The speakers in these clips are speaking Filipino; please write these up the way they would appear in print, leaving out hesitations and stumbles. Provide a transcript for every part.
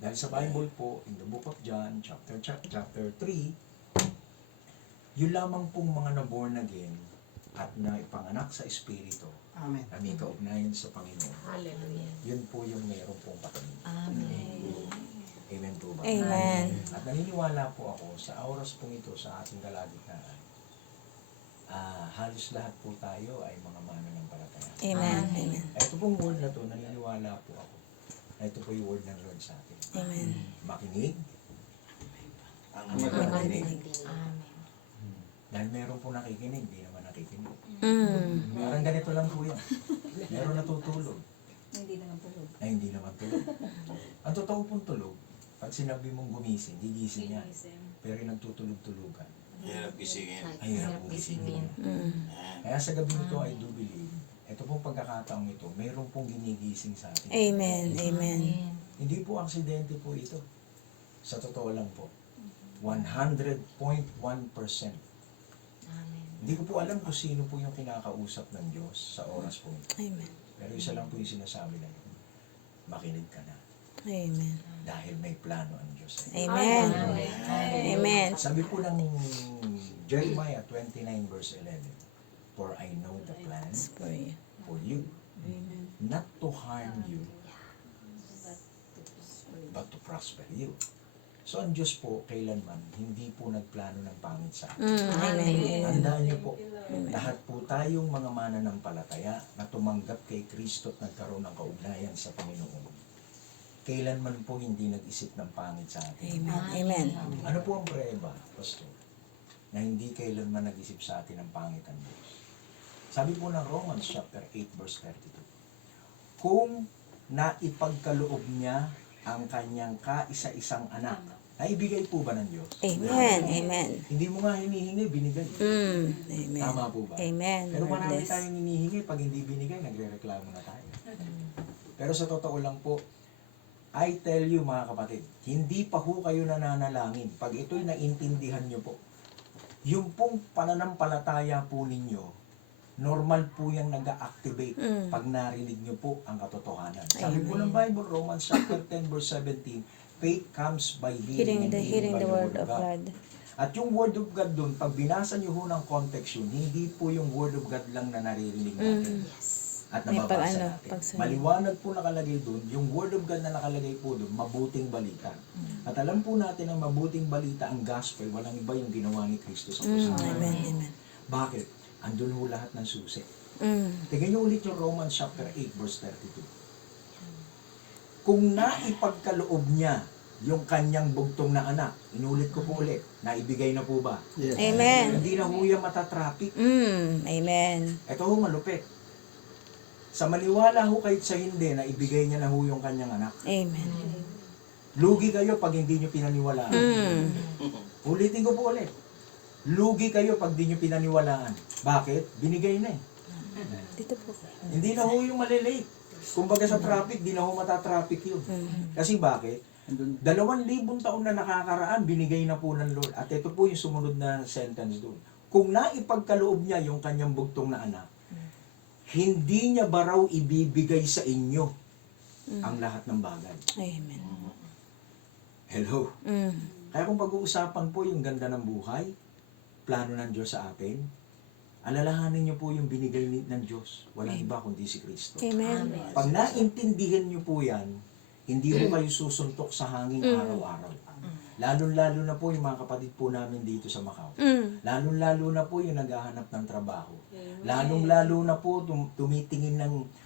Dahil sa Bible po, in the book of John, chapter 3, yun lamang pong mga na-born again at na ipanganak sa Espiritu Amen. na may kaugnayan sa Panginoon. Hallelujah. Yun po yung meron pong patuloy. Amen. Amen po ba? Amen. At naniniwala po ako sa oras pong ito sa ating kalagitnaan, halos lahat po tayo ay mga mananampalataya. Amen. Amen. Ito pong word na to, naniniwala po ako na ito po yung word ng Lord sa atin. Amen. Makinig ang Makinig. makinig. Amen. Dahil meron po nakikinig, di naman nakikinig. Mm. Meron ganito lang po yan. Meron natutulog Hindi naman tulog. na hindi naman tulog. Ang totoo pong tulog, pag sinabi mong gumising, gigising yan. Pero yung nagtutulog-tulugan, Hirap gisingin. ay hirap gisingin. Mm. Kaya sa gabi nito, I do believe, ito pong pagkakataong ito, mayroon pong ginigising sa atin. Amen. Amen. Hindi po aksidente po ito. Sa totoo lang po. 100.1%. Amen. Hindi ko po alam kung sino po yung kinakausap ng Diyos sa oras po ito. Amen. Pero isa lang po yung sinasabi na yun. Makinig ka na. Amen. Dahil may plano ang Diyos. Amen. Amen. Sabi po ng Jeremiah 29 verse 11, for I know the plans For you. for you, not to harm you, but to prosper you. So ang Diyos po, kailanman, hindi po nagplano ng pangit sa atin. Amen. Amen. Tandaan niyo po, lahat po tayong mga mananampalataya na tumanggap kay Kristo at nagkaroon ng kaugnayan sa Panginoon, kailanman po hindi nag-isip ng pangit sa atin. Amen. Amen. Ano po ang prueba, Pastor, na hindi kailanman nag-isip sa atin ng pangit ang Diyos? Sabi po ng Romans chapter 8 verse 32, kung naipagkaloob niya ang kanyang kaisa-isang anak, naibigay po ba ng Diyos? Amen. Amen. Hindi mo nga hinihingi, binigay. Amen. Tama po ba? Amen. Pero marami Lord bless. tayong hinihingi, pag hindi binigay, nagre-reklamo na tayo. Pero sa totoo lang po, I tell you mga kapatid, hindi pa ho kayo nananalangin. Pag ito'y naintindihan nyo po, yung pong pananampalataya po ninyo, normal po yung nag-activate pag narinig nyo po ang katotohanan. Sabi po ng Bible, Romans chapter 10 verse 17, faith comes by hearing and hearing by Hearing the word of God. At yung word of God dun, pag binasa nyo ho ng context yun, hindi po yung word of God lang na naririnig natin. At May nababasa natin. pagsunod. Maliwanag po nakalagay dun, yung word of God na nakalagay po dun, mabuting balita. At alam po natin ang mabuting balita, ang gospel, walang iba yung ginawa ni Kristo sa krus. Amen. Amen. Bakit? Andun ho lahat ng susi. Mm. Tingnan nyo ulit yung Romans chapter 8 verse 32. Kung naipagkaloob niya yung kanyang bugtong na anak, inulit ko po ulit, naibigay na po ba? Yes. Amen. Hindi na ho yan matatraffic. Amen. Ito ho malupit. Sa maniwala ho kahit sa hindi na ibigay niya na ho yung kanyang anak. Amen. Lugi kayo pag hindi nyo pinaniwalaan. Ulitin ko po ulit. Lugi kayo pag di nyo pinaniwalaan. Bakit? Binigay na eh. Dito po. Hindi na ho yung malilate. Kumbaga sa traffic, di na ho matatraffic yun. Kasi bakit? 2,000 taon na nakakaraan, binigay na po ng Lord. At ito po yung sumunod na sentence doon. Kung naipagkaloob niya yung kanyang bugtong na anak, hindi niya ba raw ibibigay sa inyo ang lahat ng bagay? Amen. Hello? Kaya kung pag-uusapan po yung ganda ng buhay, plano ng Diyos sa atin, alalahanin niyo po yung binigay ng Diyos. Walang iba kundi si Kristo. Amen. Pag naintindihan niyo po yan, hindi po kayo susuntok sa hangin araw-araw. Lalong-lalo na po yung mga kapatid po namin dito sa Macau. Lalong-lalo na po yung naghahanap ng trabaho. Lalong-lalo na po tumitingin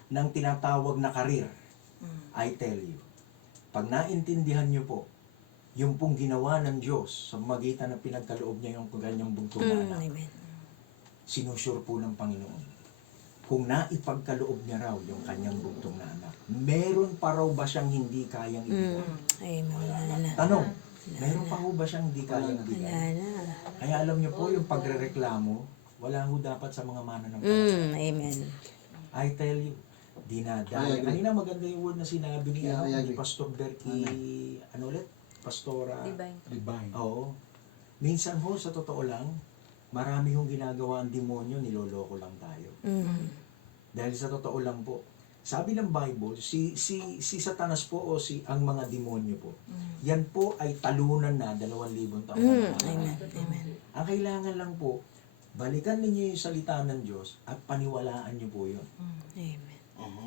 ng tinatawag na karir. I tell you, pag naintindihan niyo po, yung pong ginawa ng Diyos sa magitan ng pinagkaloob niya yung kanyang bugtong na anak, Amen. sinusure po ng Panginoon. Kung naipagkaloob niya raw yung kanyang bugtong na anak, meron pa raw ba siyang hindi kayang ibigay? Amen. Wala na. Tanong, meron pa ho ba siyang hindi kayang Wala ibigay? na. Kaya alam niyo po, yung pagrereklamo, wala ho dapat sa mga mananampalataya. Amen. I tell you, dinadaya. Kanina maganda yung word na sinabi ni, Yeah, I ni agree. Pastor Berky, ano ulit? Pastora. Divine. Oo. Minsan ho, sa totoo lang, marami hong ginagawa ang demonyo, niloloko lang tayo. Dahil sa totoo lang po, Sabi ng Bible, si Satanas po o ang mga demonyo po, yan po ay talunan na 2,000 taon na nakaraan. Amen. Amen. Ang kailangan lang po, balikan ninyo yung salita ng Diyos at paniwalaan niyo po yun. Amen.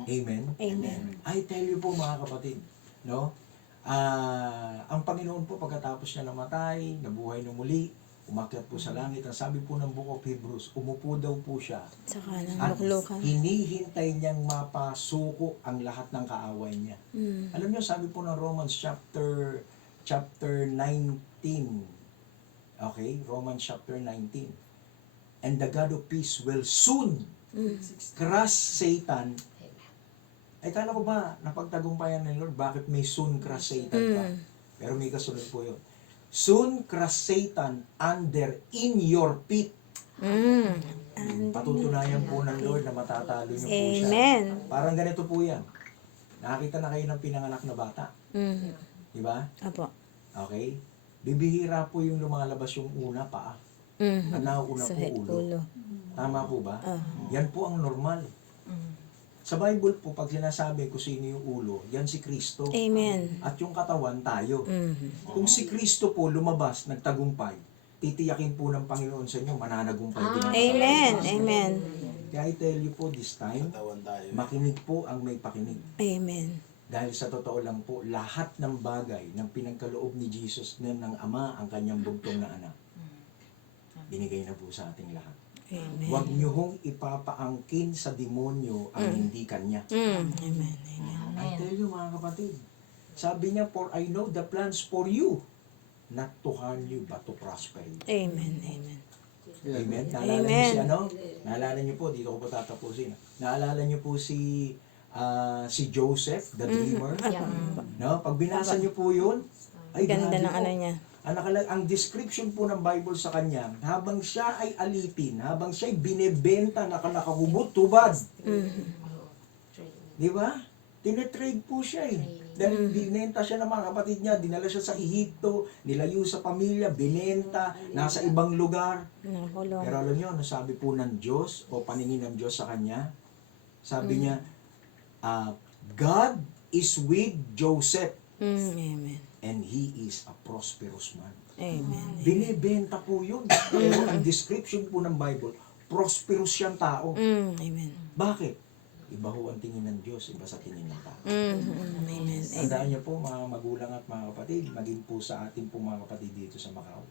Amen? Amen. I tell you po mga kapatid, no? Ang Panginoon po pagkatapos niya namatay, nabuhay na muli, umakyat po sa langit. Ang sabi po ng Book of Hebrews, umupo daw po siya. Saka ng At luklukan. hinihintay niyang mapasuko ang lahat ng kaaway niya. Alam niyo, sabi po ng Romans chapter 19. Okay? Romans chapter 19. And the God of peace will soon crush Satan. Ay, kala ko ba, napagtagumpayan ng Lord, bakit may soon crush Satan pa? Pero may kasunod po yun. Soon crush Satan in your feet. Patutunayan po ng Lord na matatalo niyo po siya. Amen. Parang ganito po yan. Nakakita na kayo ng pinanganak na bata. Di ba? Apo. Okay? Bibihira po yung lumalabas yung una paa. At nauuna po Suhit ulo. ulo. Tama po ba? Yan po ang normal. Sa Bible po, pag sinasabi ko sino yung ulo, yan si Kristo. Amen. At yung katawan, tayo. Kung si Kristo po lumabas, nagtagumpay, titiyakin po ng Panginoon sa inyo, mananagumpay din ang katawan. Amen. Amen. Kaya I tell you po this time, makinig po ang may pakinig. Amen. Dahil sa totoo lang po, lahat ng bagay ng pinagkaloob ni Jesus na ng Ama ang kanyang bugtong na anak, binigay na po sa ating lahat. Amen. Huwag niyo hong ipapaangkin sa demonyo ang hindi kanya. Amen. Amen. I tell you mga kapatid, sabi niya, for I know the plans for you, not to harm you, but to prosper you. Amen. Amen. Amen? Naalala niyo si ano? Naalala niyo po, dito ko po tatapusin. Naalala niyo po si Joseph, the dreamer? No? Pag binasa niyo po yun, ay Ganda grabe ng po. ano niya. Ang description po ng Bible sa kanya, habang siya ay alipin, habang siya ay binebenta na nakahubot, tubad. Di ba? Tinetrade po siya eh. Dahil binenta siya ng mga kapatid niya, dinala siya sa Ehipto, nilayo sa pamilya, binenta, nasa ibang lugar. Nakulong. Pero alam niyo, ano sabi po ng Diyos o paningin ng Diyos sa kanya? Sabi niya, God is with Joseph Amen. and he is a prosperous man. Amen. Binibenta po yun. Pero ang description po ng Bible, prosperous siyang tao. Amen. Bakit? Iba ho ang tingin ng Diyos, iba sa tingin ng tao. Amen. Tandaan niyo po mga magulang at mga kapatid, maging po sa atin po mga kapatid dito sa Macau,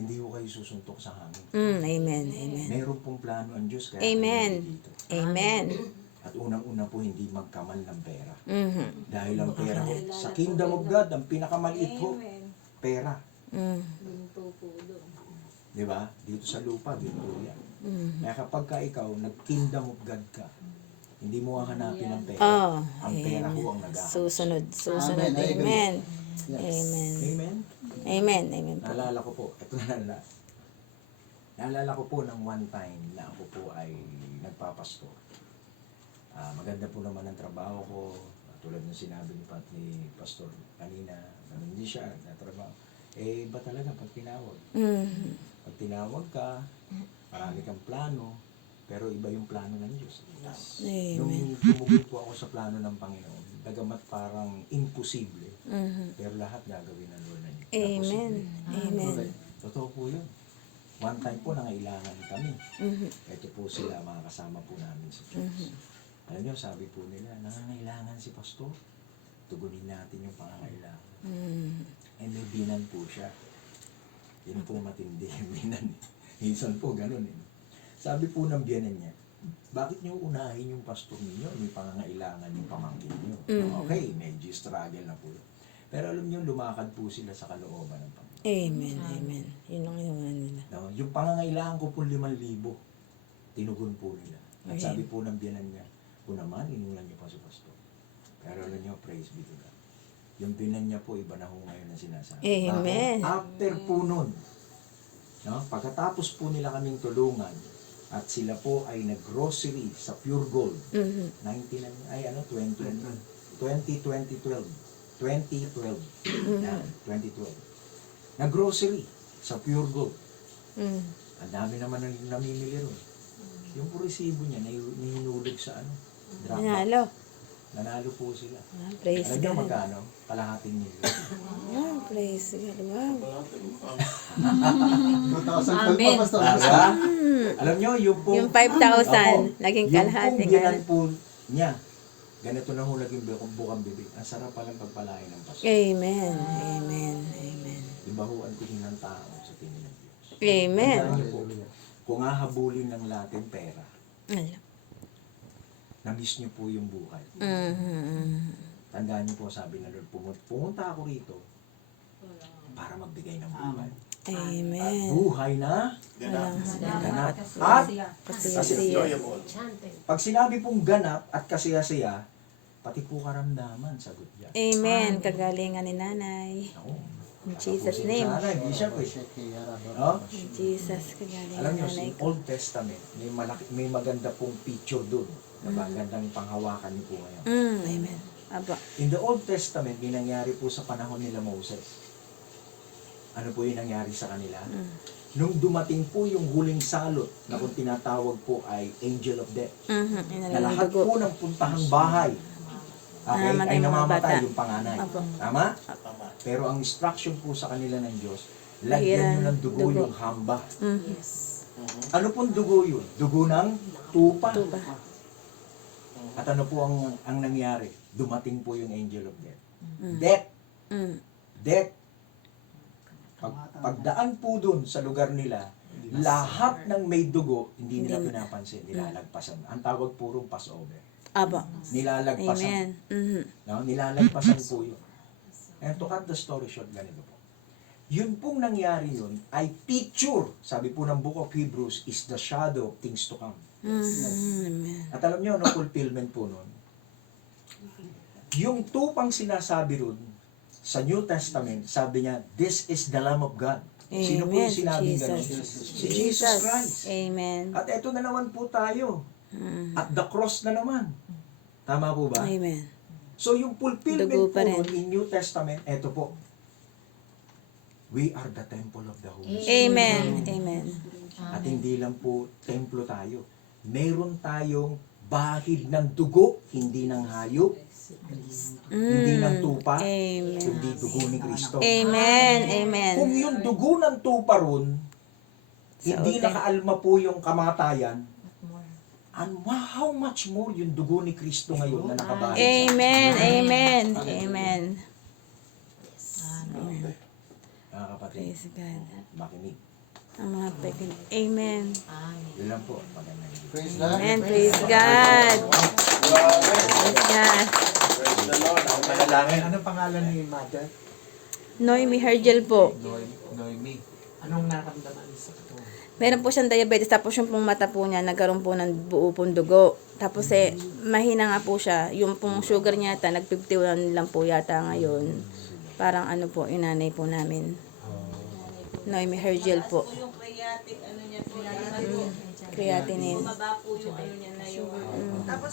hindi ho kayo susuntok sa hangin. Amen. Amen. Meron pong plano ang Diyos kaya Amen. kayo dito. Amen. At unang-una po hindi magkamal ng pera. Dahil ang pera ho, sa Kingdom of God, ang pinakamaliit ho, pera. Di ba? Dito sa lupa, dito yan. Kaya kapag ka ikaw, nag-Kingdom of God ka, hindi mo hahanapin ang pera. Oh, Ang pera ho ang nag Susunod. Susunod. Amen. Amen. Amen? Amen. Amen po. Naalala ko po, ito naalala ko po ng one time na ako po ay nagpapasto. Maganda po naman ang trabaho ko, tulad ng sinabi ni Pastor kanina, ganun din siya, natrabaho. Eh, ba talaga pag tinawag? Pag tinawag ka, marami kang plano, pero iba yung plano ng Diyos. Nung Amen. tumugod po ako sa plano ng Panginoon, bagamat parang imposible, pero lahat gagawin ng Lord na Diyos. Amen. Amen. Totoo po yun. One time po nangailangan kami. Ito po sila, mga kasama po namin sa church. Alam niyo, sabi po nila, nangangailangan si Pastor. Tugunin natin yung pangangailangan. Eh may binan po siya. Yun po matindi yung binan. Minsan po ganun eh. Sabi po ng biyanan niya, bakit niyo unahin yung pastor niyo? May pangangailangan yung pamangkin niyo. Okay, medyo struggle na po. Pero alam niyo, lumakad po sila sa kalooban ng Panginoon. Amen. Amen. Yun ang iwan nila. No? Yung pangangailangan ko po 5,000, tinugon po nila. At sabi po ng biyanan niya, kung naman, inulan niyo pa si pastor. Pero alam niyo, praise be to God. Yung binan niya po, iba na ho ngayon ang sinasabi. Amen. After po nun, no? Pagkatapos po nila kaming tulungan, at sila po ay nag-grocery sa Pure Gold. 2012. 2012. Yan, 2012. Nag-grocery sa Pure Gold. Ang dami naman namimili ron. Yung po resibo niya, nahinulog sa ano, Drop box. Nanalo. Nanalo po sila. Praise Alam niyo God. magkano? Kalahating milyon. Praise God. Wow. 2012 pa, Pastor. Diba? Alam niyo, yung po, Yung 5,000, naging yung kalahati. pong ginan po niya, ganito na ho naging bukang bibig. Ang sarap palang pagpalain ng Pasko. Amen. Amen. Amen. Di ba ho, ang tingin ng tao sa tingin ng Diyos. Amen. Tandaan niyo po, kung hahabulin ng latin pera, Alam. na-miss niyo po yung buhay. Mhm. Tandaan niyo po, sabi na Lord, pumunta ako rito para magbigay ng buhay. At Amen. buhay na Walang ganap. hanggan. At Kasiyasiya. pag sinabi pong ganap at kasiyasiya, pati po karamdaman, sagot yan. Amen. Kagalingan ni nanay. Oo. In Jesus' name. Sana, hindi siya po. No? In Jesus, kagalingan Alam ni niyo, nanay sa ko. Old Testament, may maganda pong picture doon. Magandang panghawakan niyo po ngayon. Amen. Aba. In the Old Testament, may nangyari po sa panahon nila Moses. Ano po yung nangyari sa kanila? Nung dumating po yung huling salot na kung tinatawag po ay Angel of Death, na Inalang lahat dugo. po ng puntahang bahay okay, Namamatay ay mga namamatay bata. yung panganay. Apo. Tama? Pero ang instruction po sa kanila ng Diyos, lagyan nyo ng dugo, Dugo. yung hamba. Yes. Ano pong dugo yun? Dugo ng tupa. Tupa. At ano po ang nangyari? Dumating po yung Angel of Death. Death. Mm. Death. Pagdaan po dun sa lugar nila, lahat ng may dugo, hindi nila pinapansin, nilalagpasan. Ang tawag purong Passover. Aba. Nilalagpasan. Amen. Mhm. No? Nilalagpasan po yun. And to cut the story short, ganito po. Yun pong nangyari yun ay picture, sabi po ng Book of Hebrews, is the shadow of things to come. Amen. At alam niyo, ano fulfillment po nun? Yung tupang sinasabi ron sa New Testament, sabi niya, this is the Lamb of God. Sino po Amen. yung sinabing Jesus. gano'n? Si Jesus Christ. Amen. At eto na naman po tayo. At the cross na naman. Tama po ba? Amen. So yung fulfillment Dugo po pa rin. nun in New Testament, eto po. We are the temple of the Holy Spirit. Amen. Amen. At hindi lang po templo tayo. Meron tayong bahid ng dugo, hindi ng hayop, hindi ng tupa, Amen. kundi dugo ni Kristo. Amen. Amen. Kung yung dugo ng tupa ron, hindi okay. nakaalma po yung kamatayan, and how much more yung dugo ni Kristo ngayon na nakabahid sa Amen. Amen. Amen. mga kapatid. Praise God. Makinig. Ang mga pekin. Amen. Yun lang po. Magandang gabi. Praise God. Amen. Praise God. Praise God. Anong pangalan ni Mother? Noemi Hergel po. Noemi. Anong naramdaman sa katawan? Meron po siyang diabetes, tapos yung pong mata po niya, nagkaroon po ng buo pong dugo. Tapos mahina nga po siya. Yung pong sugar niya yata, nag-51 lang po yata ngayon. Parang ano po, yung nanay po namin. Noemi Hergel po. Yung creatic, ano niya, Creatinine. bumaba po yung ano niya na yung, tapos